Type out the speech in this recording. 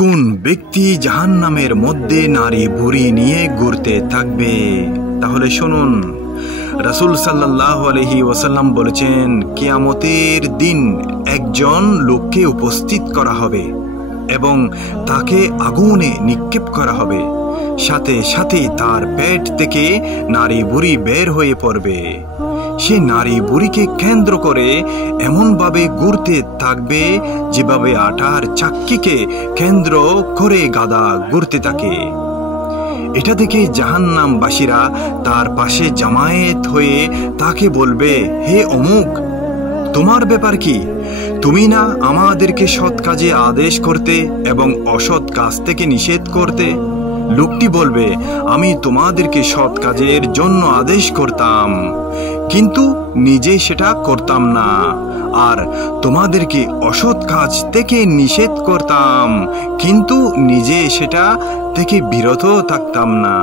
কোন ব্যক্তি জাহান্নামের মধ্যে নারী বুড়ি নিয়ে ঘুরতে থাকবে? তাহলে শুনুন, রাসূল সাল্লাল্লাহু আলাইহি ওয়াসাল্লাম বলেছেন, কিয়ামতের দিন একজন লোককে উপস্থিত করা হবে এবং তাকে আগুনে নিক্ষেপ করা হবে। সাথে সাথে তার পেট থেকে নারী বুড়ি বের হয়ে পড়বে। সে নারী বুড়িকে কেন্দ্র করে এমনভাবে ঘুরতে থাকবে যেভাবে আটার চাক্কিকে কেন্দ্র করে গাদা ঘুরতে থাকে। এটা দেখে জাহান্নামবাসীরা তার পাশে জামায়েত হয়ে তাকে বলবে, হে অমুক, তোমার ব্যাপার কি? তুমি না আমাদেরকে সৎ কাজে আদেশ করতে এবং অসৎ কাজ থেকে নিষেধ করতে? লোকটি বলবে, আমি তোমাদেরকে সৎ কাজের জন্য আদেশ করতাম, কিন্তু নিজে সেটা করতাম না, আর তোমাদেরকে অসৎ কাজ থেকে নিষেধ করতাম, কিন্তু নিজে সেটা থেকে বিরত থাকতাম না।